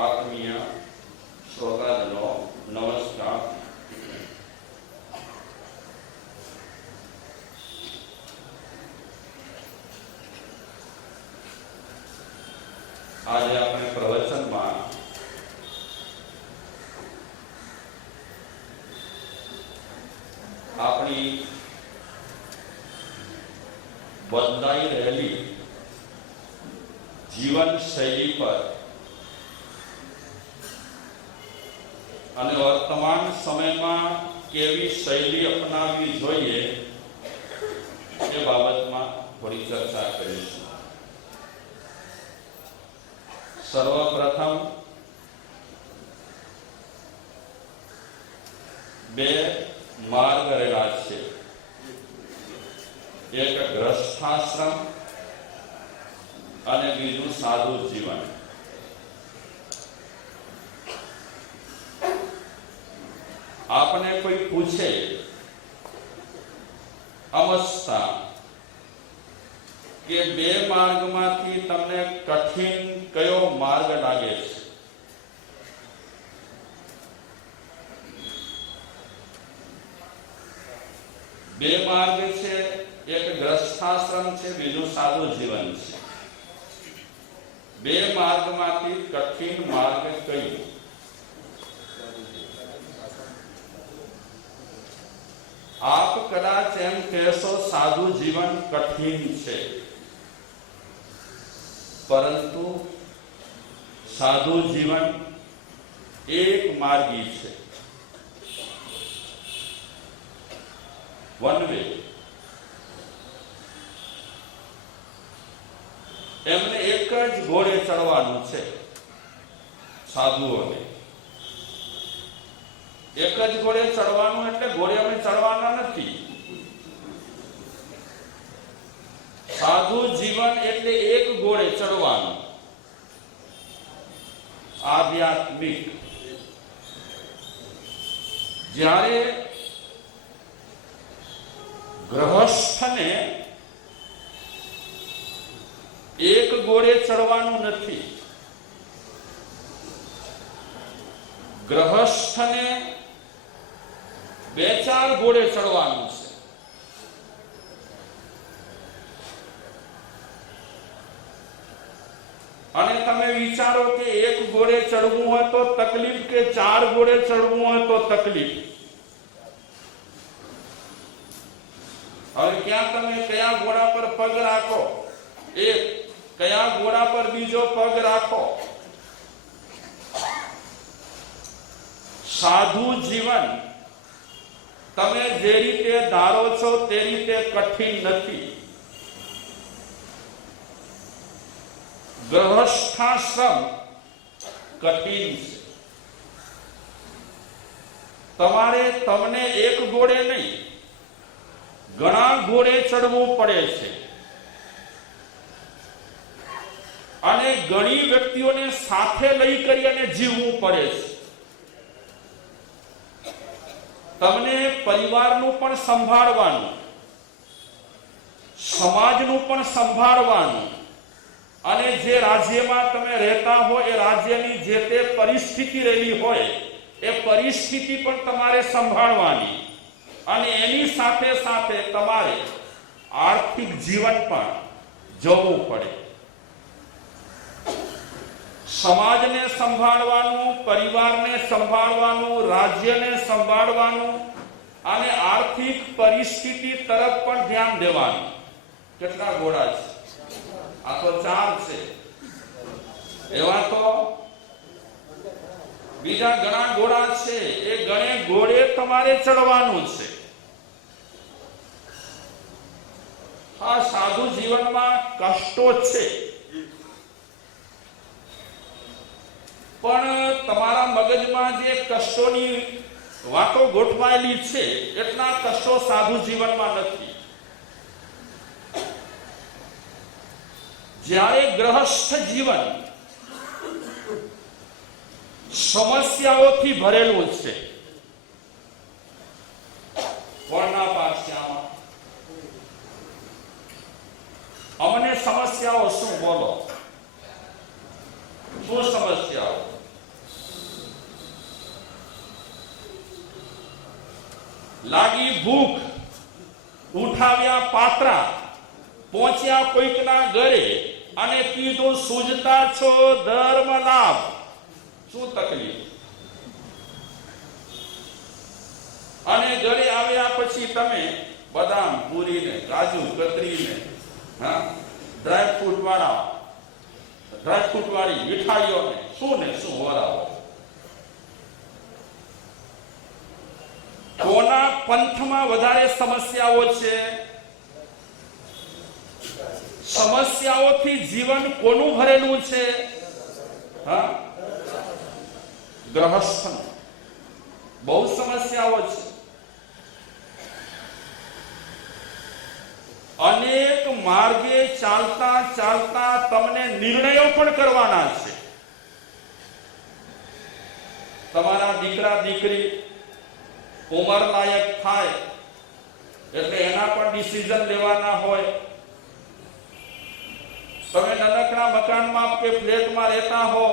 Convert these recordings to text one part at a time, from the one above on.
આત્મીય શ્રોતાજનો નમસ્કાર. આજે આપણે પ્રવચનમાં આપણી બદલાઈ રહેલી જીવન શૈલી પર અને વર્તમાન સમયમાં કેવી શૈલી અપનાવવી જોઈએ એ બાબતમાં થોડી ચર્ચા કરીશું. સર્વપ્રથમ બે માર્ગ રહેલા છે, એક ગ્રસ્થાશ્રમ અને બીજું સાધુ જીવન. આપને કોઈ પૂછે અવસ્થા કે બે માર્ગમાંથી તમને કઠિન કયો માર્ગ લાગે છે, બે માર્ગ છે, એક ગ્રસ્થાશ્રમ છે, બીજું સાધુ જીવન છે. બે માર્ગમાંથી કઠિન માર્ગ કયો? આપ કદાચ એમ કહેશો સાધુ જીવન કઠિન છે, પરંતુ સાધુ જીવન એક માર્ગી છે, વન વે. એમને એક જ ઘોડે ચડવાનું છે. સાધુઓને એક જ ઘોડે ચડવાનું, એટલે ઘોડે અમે ચડવાના નથી. સાધુ જીવન એટલે એક ઘોડે ચડવાનું, આધ્યાત્મિક. જ્યારે ગૃહસ્થને એક ઘોડે ચડવાનું નથી, ગૃહસ્થને બે ચાર ઘોડે ચડવાનું છે. અને તમે વિચારો કે એક ઘોડે ચડવું હોય તો તકલીફ કે ચાર ઘોડે ચડવું હોય તો તકલીફ. હવે ક્યાં તમે કયા ઘોડા પર પગ રાખો, એક કયા ઘોડા પર બીજો પગ રાખો. સાધુ જીવન તમે જે રીતે ધારો છો તે રીતે કઠિન નથી. ગૃહસ્થાશ્રમ કઠિન છે. તમને એક ઘોડે નહીં, ઘણા ઘોડે ચડવું પડે છે. અને ઘણી વ્યક્તિઓને સાથે લઈ કરી અને જીવવું પડે છે. તમને પરિવારનું પણ સંભાળવાનું, સમાજનું પણ સંભાળવાનું, અને જે રાજ્યમાં તમે રહેતા હો એ રાજ્યની જે તે પરિસ્થિતિ રહેલી હોય એ પરિસ્થિતિ પણ તમારે સંભાળવાની. અને એની સાથે સાથે તમારે આર્થિક જીવન પણ જોવું પડે. સમાજને સંભાળવાનું, પરિવારને સંભાળવાનું, રાજ્યને સંભાળવાનું અને આર્થિક પરિસ્થિતિ તરફ પણ ધ્યાન દેવાનું. કેટલા ઘોડા છે? આ તો ચાર છે. એવા તો બીજા ઘણા ઘોડા છે. એ ગણે ઘોડે તમારે ચડવાનું છે. આ સાધુ જીવનમાં કષ્ટો છે, પણ તમારા મગજમાં જે કષ્ટોની વાતો ગોઠવાયેલી છે એટલા કષ્ટો સાધુ જીવનમાં નથી. જ્યારે ગ્રહસ્થ જીવન સમસ્યાઓથી ભરેલું છે, કોણના પાસે આમાં અમને સમસ્યાઓ શું? બોલો, શું સમસ્યાઓ? લાગી ભૂખ, ઉઠાવ્યા પાત્રા, પહોંચ્યા કોઈકના ઘરે અને કીધું સૂઝતા છો ધર્મ લાભ. શું તકલીફ? અને ઘરે આવ્યા પછી તમે બદામ પૂરીને, કાજુ કતરીને, ડ્રાયફ્રૂટ વાળી મીઠાઈઓને શું ને શું વરાવો. કોના પંથમાં વધારે સમસ્યાઓ છે? સમસ્યાઓથી જીવન કોનું ભરેલું છે? ગ્રહસ્થ. બહુ સમસ્યાઓ છે. અનેક માર્ગે ચાલતા ચાલતા તમને નિર્ણયો પણ કરવાના છે. તમારા દીકરા દીકરી ઉંમર લાયક થાય એટલે એના પણ ડિસિઝન લેવાના હોય. તમે નાનકડા મકાનમાં કે ફ્લેટમાં રહેતા હો,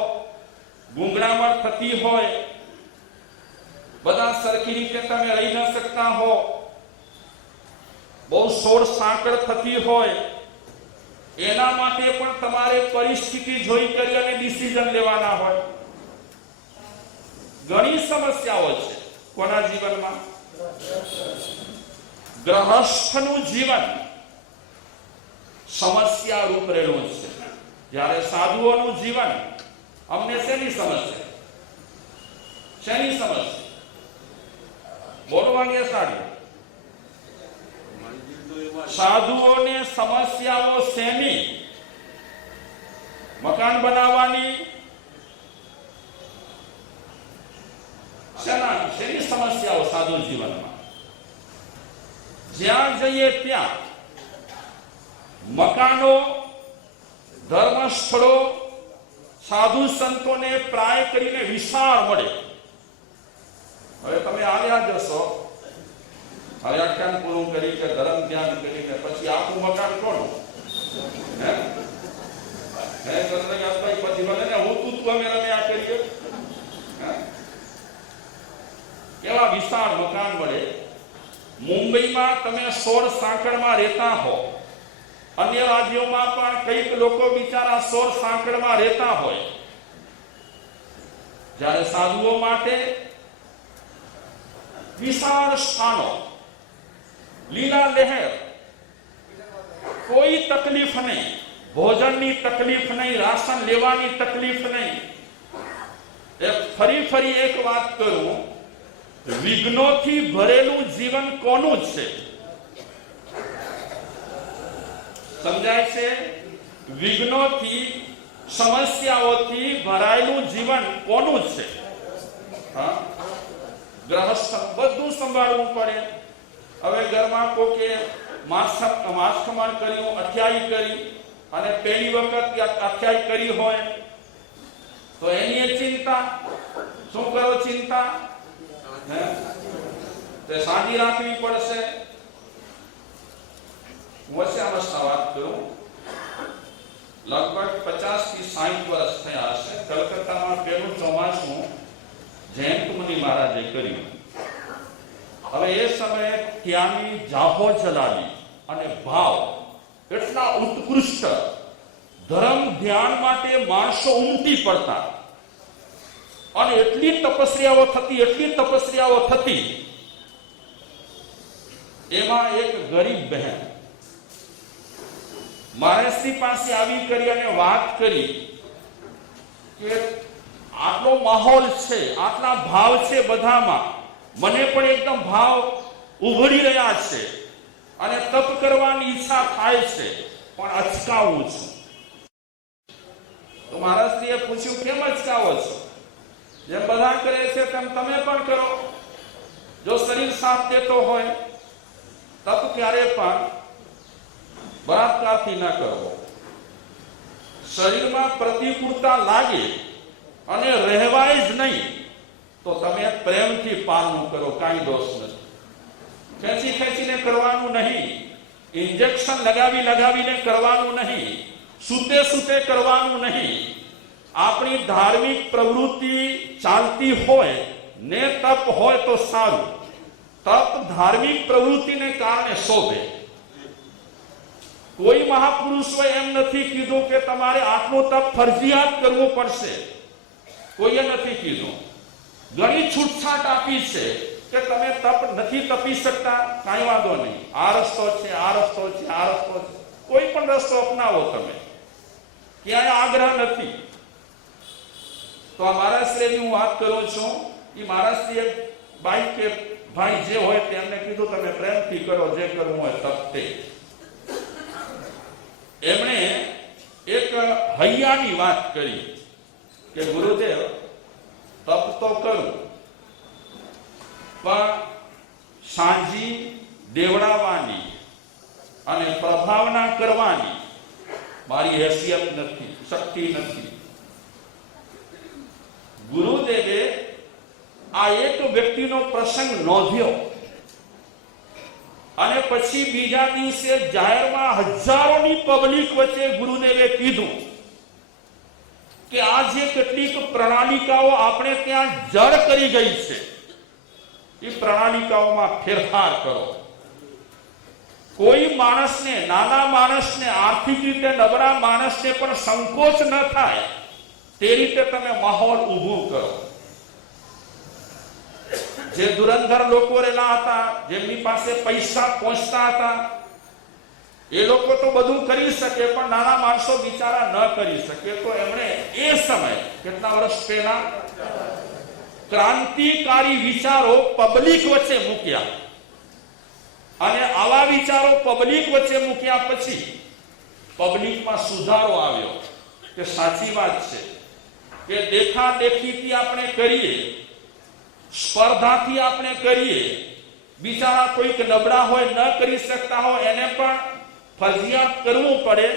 ગૂંગળામણ થતી હોય, બધા સરખી રીતે તમે રહી ન શકતા હો, બહુ સોળ સાંકળ થતી હોય, એના માટે પણ તમારે પરિસ્થિતિ જોઈ કરી અને ડિસિઝન લેવાના હોય. ઘણી સમસ્યાઓ છે કોના જીવનમાં? ગ્રહસ્થનું જીવન સમસ્યા રૂપ રહેલું છે. જ્યારે સાધુઓનું જીવન, અમને શેની સમસ્યા? શેની સમસ્યા? બોલો વાગે સાડી. સાધુઓને સમસ્યાઓ શેની? મકાન બનાવવાની. શેની સમસ્યાઓ સાધુ જીવનમાં? જ્યાં જઈએ ત્યાં મકાનો, ધર્મસ્થળો, સાધુ સંતોને પ્રાય કરીને વિશાળ મળે. હવે તમે આવ્યા જશો, હવે આખ્યાન પૂરું કરી કે ધર્મ ધ્યાન કરીને પછી આખું મકાન કોનું? પછી ભલે ને હું તું અમે રમ્યા કરીએ. કેવા વિશાળ મકાન મળે. મુંબઈમાં તમે 16 સાંકળમાં રહેતા હો, અન્ય રાજ્યોમાં પણ કઈક લોકો બિચારા 16 સાંકળમાં રહેતા હોય. જ્યારે સાધુઓ માટે વિશાળ સ્થાનો, લીલા લહેર, કોઈ તકલીફ નહીં, ભોજનની તકલીફ નહીં, રાશન લેવાની તકલીફ નહીં. ફરી એક વાત કરું, વિઘ્નોથી ભરેલું જીવન કોનું છે? સમજાય છે? વિઘ્નોથી, સમસ્યાઓથી ભરાયેલું જીવન કોનું છે? ગ્રહસ્થ. બધું સંભાળવું પડે. હવે ઘરમાં કોકે માસખમણ કર્યું, અઠ્યાઈ કરી, અને પહેલી વખત અઠ્યાઈ કરી હોય તો એની ચિંતા. શું કરો ચિંતા? તે સાદી રાખવી પડશે. વચ્ચે વાત કરું, લગભગ 50 થી 60 વર્ષ થયા હશે. કલકત્તામાં પહેલું ચોમાસું જયંત મુનિ મહારાજે કર્યું. હવે એ સમયે ત્યાંની જાહો જલાલી અને ભાવ એટલા ઉત્કૃષ્ટ, ધર્મ ધ્યાન માટે માણસો ઉમટી પડતા, અને એટલી તપસ્યાઓ થતી. એમાં એક ગરીબ બહેન મહારાજશ્રી પાસે આવી કરી અને વાત કરી કે આટલો માહોલ છે, આટલા ભાવ છે બધામાં, મને પણ એકદમ ભાવ ઉભરી રહ્યા છે અને તપ કરવાની ઈચ્છા થાય છે, પણ અચકાવું છું. તો મહારાજશ્રીએ પૂછ્યું, કેમ અચકાવો છો? જેમ બધા કરે છે તેમ તમે પણ કરો. જો શરીર સાથ દેતો હોય, તપ ક્યારે પણ બળાત્કારથી ન કરવો. શરીરમાં પ્રતિકૂળતા લાગે અને રહેવાય જ નહીં તો તમે પ્રેમથી પાલન કરો, કાંઈ દોષ નથી. ખેંચીને કરવાનું નહીં, ઇન્જેક્શન લગાવીને કરવાનું નહીં, સૂતે કરવાનું નહીં. આપણી ધાર્મિક પ્રવૃત્તિ ચાલતી હોય ને તપ હોય તો સારું. તપ ધાર્મિક પ્રવૃત્તિને કારણે શોભે. કોઈ મહાપુરુષોએ એમ નથી કીધું કે તમારે આટલું તપ ફરજિયાત કરવું પડશે. કોઈએ નથી કીધું. ઘણી છૂટછાટ આપી છે કે તમે તપ નથી તપી શકતા, કાંઈ વાંધો નહીં, આ રસ્તો છે, આ રસ્તો છે, આ રસ્તો છે, કોઈ પણ રસ્તો અપનાવો તમે, ક્યાંય આગ્રહ નથી. તો આ મહારાજશ્રીની હું વાત કરું છું. એ મહારાજશ્રીએ બાઈ કે ભાઈ જે હોય તેમને કીધું તમે પ્રેમથી કરો, જે કરવું હોય તપ તે. એમણે એક હૈયાની વાત કરી કે ગુરુદેવ તપ તો કરું, પણ સાંજી દેવડાવવાની અને પ્રભાવના કરવાની મારી હેસિયત નથી, શક્તિ નથી. ગુરુદેવે આ એક વ્યક્તિનો પ્રસંગ નોંધ્યો અને પછી બીજા દિવસે જાહેરમાં હજારોની પબ્લિક વચ્ચે ગુરુદેવે કીધું કે આ જે કેટલીક પ્રણાલિકાઓ આપણે ત્યાં જડ કરી ગઈ છે, એ પ્રણાલિકાઓમાં ફેરફાર કરો. કોઈ માણસને, નાના માણસને, આર્થિક રીતે નબળા માણસને પણ સંકોચ ન થાય તે રીતે તમે માહોલ ઊભું કરો. જે ધુરંધર લોકો રહેલા હતા, જેમની પાસે પૈસા પહોંચતા હતા, એ લોકો તો બધું કરી શકે, પણ નાના માણસો બિચારા ન કરી શકે. તો એમણે એ સમય, કેટલા વર્ષ પહેલા, ક્રાંતિકારી વિચારો પબ્લિક વચ્ચે મૂક્યા. અને આવા વિચારો પબ્લિક વચ્ચે મૂક્યા પછી પબ્લિકમાં સુધારો આવ્યો કે સાચી વાત છે કે દેખાદેખીથી આપણે કરીએ, સ્પર્ધાથી આપણે કરીએ, બિચારા કોઈક નબળા હોય, ન કરી શકતા હોય, એને પણ ફરજિયાત કરવું પડે,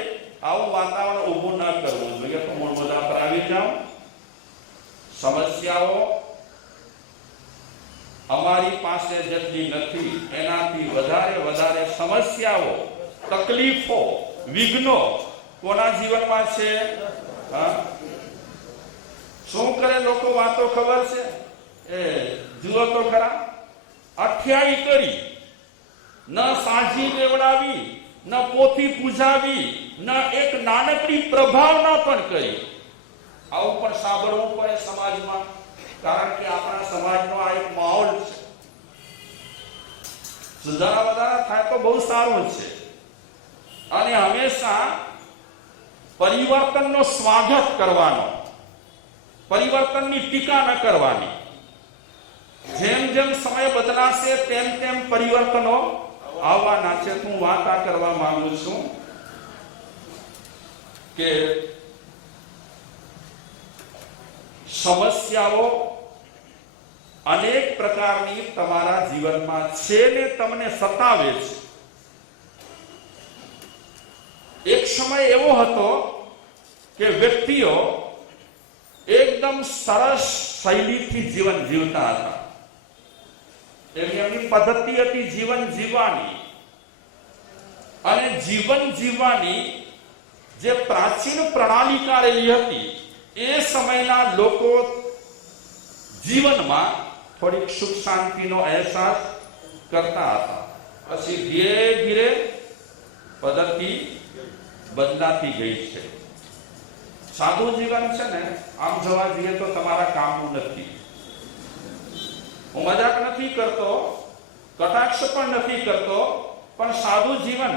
આવું વાતાવરણ ઊભું ન કરવું જોઈએ. તો મૂળ મુદ્દા પર આવી જાઓ. સમસ્યાઓ અમારી પાસે જેટલી નથી એનાથી વધારે સમસ્યાઓ, તકલીફો, વિઘ્નો કોના જીવનમાં છે? શું કરે લોકો? વાતો ખબર છે? જુઓ તો ખરા. અઠ્યાઈ કરી, ન સાંજી દેવડાવી, ન પોથી પૂજાવી, ન એક નાનકડી પ્રભાવના પણ કરી. આવું પણ સાંભળવું પડે સમાજમાં, કારણ કે આપણા સમાજનો આ એક માહોલ છે. સુધારા વધારા થાય તો બહુ સારું છે. અને હંમેશા પરિવર્તનનો સ્વાગત કરવાનો, પરિવર્તનની ટીકા ન કરવાની. જેમ જેમ સમય બદલાશે તેમ તેમ પરિવર્તનો આવવાના છે. હું વાત આ કરવા માંગુ છું કે સમસ્યાઓ અનેક પ્રકારની તમારા જીવનમાં છે ને તમને સતાવે છે. એક સમય એવો હતો કે વ્યક્તિઓ એકદમ સરસ શૈલીથી જીવન જીવતા હતા. એમની પદ્ધતિ હતી જીવન જીવવાની. અને જીવન જીવવાની જે પ્રાચીન પ્રણાલિકા રહી હતી, એ સમયના લોકો જીવનમાં થોડીક સુખ શાંતિનો અહેસાસ કરતા હતા. પછી ધીરે ધીરે પદ્ધતિ બદલાતી ગઈ છે. સાદું જીવન છે ને, આમ જોવા જઈએ તો તમારા કામનું નથી. હું મજાક નથી કરતો, કટાક્ષ પણ નથી કરતો, પણ સાદું જીવન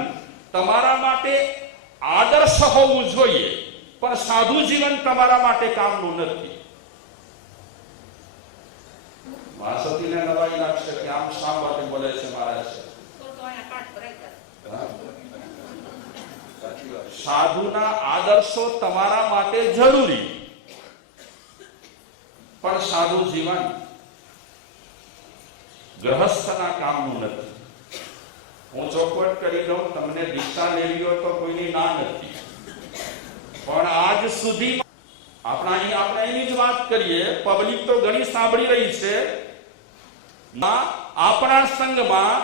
તમારા માટે આદર્શ હોવું જોઈએ, પણ સાદું જીવન તમારા માટે કામનું નથી. માસતીને નવાઈ લાગશે કે આમ શા માટે બોલે છે મહારાજ. સાધુના આદર્શો તમારા માટે જરૂરી, પણ સાદું જીવન ગ્રહસ્થના કામનું નથી. હું ચોખવટ કરી દઉં, તમને દીક્ષા લેવી હોય તો કોઈની ના નથી, પણ આજ સુધી આપણે એની જ વાત કરીએ. પબ્લિક તો ઘણી સાંભળી રહી છે. આપણા સંઘમાં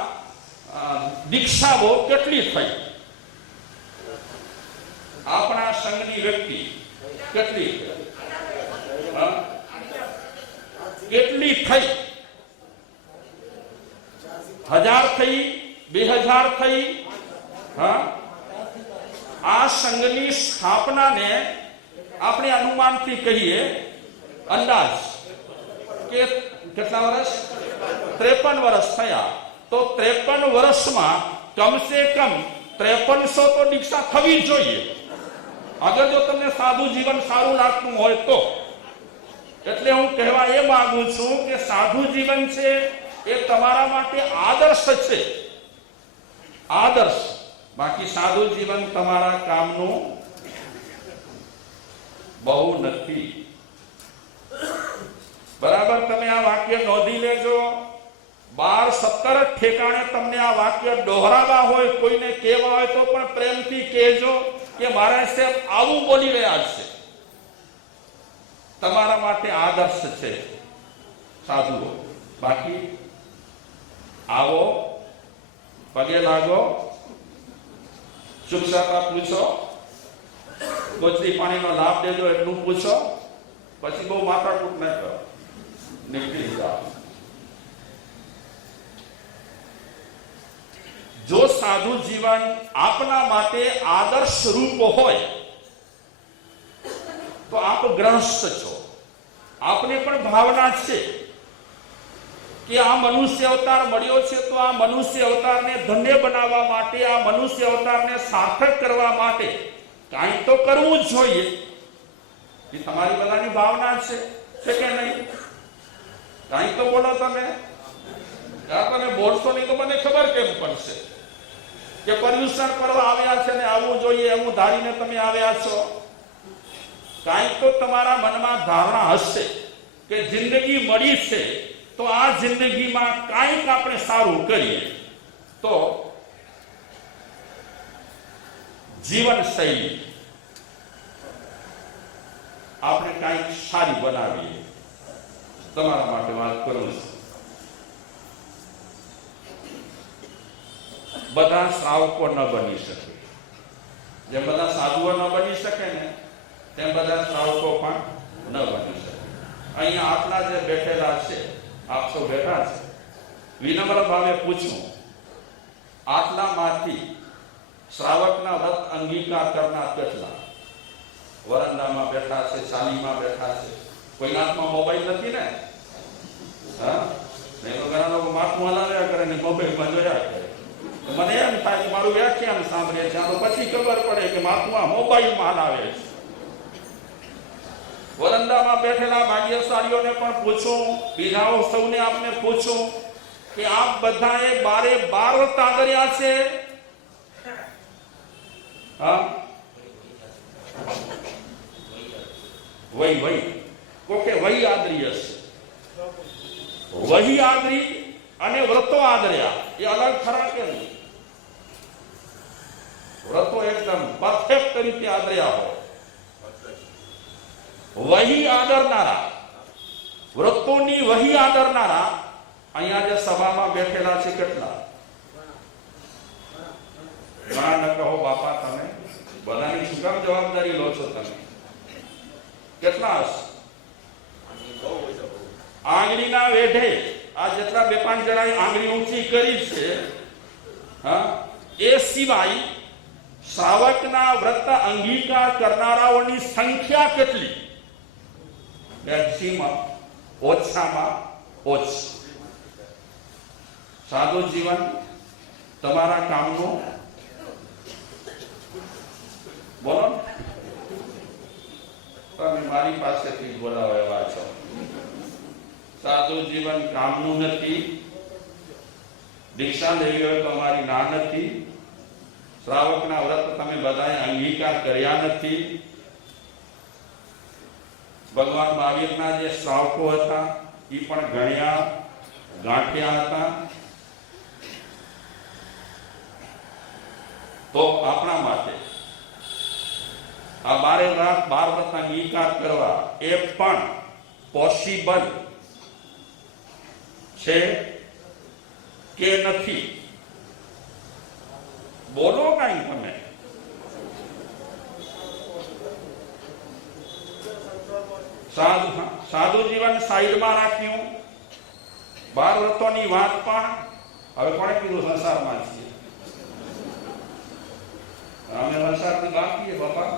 દીક્ષાઓ કેટલી થઈ? આપણા સંઘની વ્યક્તિ કેટલી કેટલી થઈ? થઈ, 2000 થઈ. હા, આ સંઘની સ્થાપનાને આપણે અનુમાનથી કહીએ, અંદાજ કે કેટલા વર્ષ? 53 વર્ષ થયા. તો 53 વર્ષમાં કમસે કમ 5300 તો દીક્ષા થવી જોઈએ. અગર જો તમને સાધુ જીવન સારું લાગતું હોય તો. એટલે હું કહેવા એ માંગુ છું કે સાધુ જીવન છે એ તમારા માટે આદર્શ છે, આદર્શ. બાકી સાધુ જીવન તમારા કામનું બહુ નથી. બરાબર? તમે આ વાક્ય નોંધી લેજો. 12-17 ઠેકાણે તમને આ વાક્ય દોહરાવા હોય, કોઈને કહેવા હોય તો પણ પ્રેમથી કહેજો કે મારા સાહેબ આવું બોલી રહ્યા છે. તમારા માટે આદર્શ છે સાધુઓ. બાકી આવો, પગે લાગો, શુભ સલાહ પૂછો, ગોચરી પાણીનો લાભ દેજો એટલું પૂછો, પછી બહુ માથાકૂટ ન કરો, નીકળી જાઓ. જો સાધુ જીવન આપના માટે આદર્શ રૂપ હોય તો આપ ગ્રહસ્થ છો. આપને પણ ભાવના છે કે આ મનુષ્ય અવતાર મળ્યો છે તો આ મનુષ્ય અવતારને ધન્ય બનાવવા માટે, આ મનુષ્ય અવતારને સાર્થક કરવા માટે કાંઈ તો કરવું જ જોઈએ. એ તમારી બધાની ભાવના છે કે નહીં? કાંઈ તો બોલો તમે. તમે બોલશો નહીં તો મને ખબર કેમ પડશે કે પર્યુષણ કરવા આવ્યા છે ને આવવું જોઈએ એવું ધારીને તમે આવ્યા છો. કાંઈ તો તમારા મનમાં ધારણા હશે કે જિંદગી મળી છે તો આ જિંદગીમાં કાંઈક આપણે સારું કરીએ, તો જીવન શૈલી આપણે કાંઈક સારી બનાવીએ. તમારા માટે વાત કરું છું. બધા શ્રાવકો ન બની શકે. જેમ બધા સાધુઓ ન બની શકે ને તેમ બધા શ્રાવકો પણ ન બની શકે. અહીંયા આટલા જે બેઠેલા છે, આપ સૌ બેઠા છે, વિનમ્ર ભાવે પૂછું, આટલામાંથી શ્રાવકના વ્રત અંગીકાર કરનાર કેટલા? વરંડામાં બેઠા છે, ચાલીમાં બેઠા છે, કોઈના હાથમાં મોબાઈલ નથી ને? હા, નહીં તો ઘણા લોકો માથું હલાવ્યા કરે ને મોબાઈલમાં જોયા કરે. મને એમ થાય કે મારું વ્યાખ્યાન સાંભળે છે તો પછી ખબર પડે કે મહાત્મા મોબાઈલમાં હલાવે છે. વરંડામાં બેઠેલા ભાગ્યશાળીઓને પણ પૂછું, બીજાઓ સૌને આપને પૂછું કે આપ બધાએ 12 વ્રત આદર્યા છે? હા, વહી કોકે વહી આદરી હશે. વહી આદરી અને વ્રતો આદર્યા એ અલગ ખરા કે નહીં? વ્રતો એકદમ પરફેક્ટ રીતે આદર્યા હોય. વહી આદરનારા, વ્રતોની વહી આદરનારા અહીંયા જે સભામાં બેઠેલા છે કેટલા? ઘણા ન કહો બાપા, તમે બધાની શું કામ જવાબદારી લો છો? તમે કેટલા હશે? આંગળીના વેઢે આ જેટલા 2-5 જણાએ આંગળી ઊંચી કરી છે, હા, એ સિવાય શ્રાવકના વ્રત અંગીકાર કરનારાઓની સંખ્યા કેટલી? મેક્સિમમ, ઓછામાં ઓછી. સાધુ જીવન તમારા કામનું બોલો. તમે મારી પાસેથી બોલાવો એવા છો. સાધુ જીવન કામનું નથી. દીક્ષા લેવી હોય તો અમારી ના નથી. શ્રાવકના વ્રત તમે બધાએ અંગીકાર કર્યા નથી. ભગવાન મહાવીરના જે શ્રાવકો હતા એ પણ ગણ્યા ગાંઠ્યા હતા. તો આપણા માટે આ 12 વ્રત અંગીકાર કરવા એ પણ પોસિબલ છે કે નથી? બોલો કઈ તમે. સાધુ જીવન સાઈડમાં રાખ્યું, 12 વ્રતોની વાત પણ હવે કોણે કીધું સંસારમાં છીએ? અમે સંસારથી બાકી બાપા,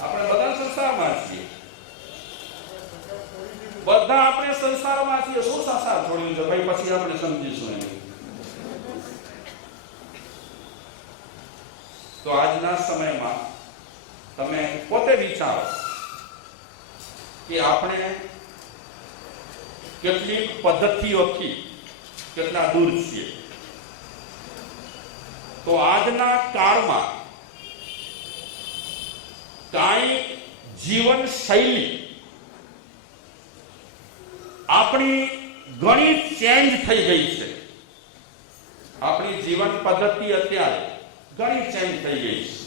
આપણે બધા સંસારમાં છીએ, બધા આપણે સંસારમાં છીએ. શું સંસાર છોડ્યું છે ભાઈ? પછી આપણે સમજીશું એનું. તો આજના સમયમાં તમે પોતે વિચારો કે આપણે કેટલીક પદ્ધતિઓથી કેટલા દૂર છીએ. તો આજના કાળમાં કાંઈ જીવન શૈલી આપણી ઘણી ચેન્જ થઈ ગઈ છે. આપણી જીવન પદ્ધતિ અત્યારે ઘણી ચેન્જ થઈ ગઈ છે.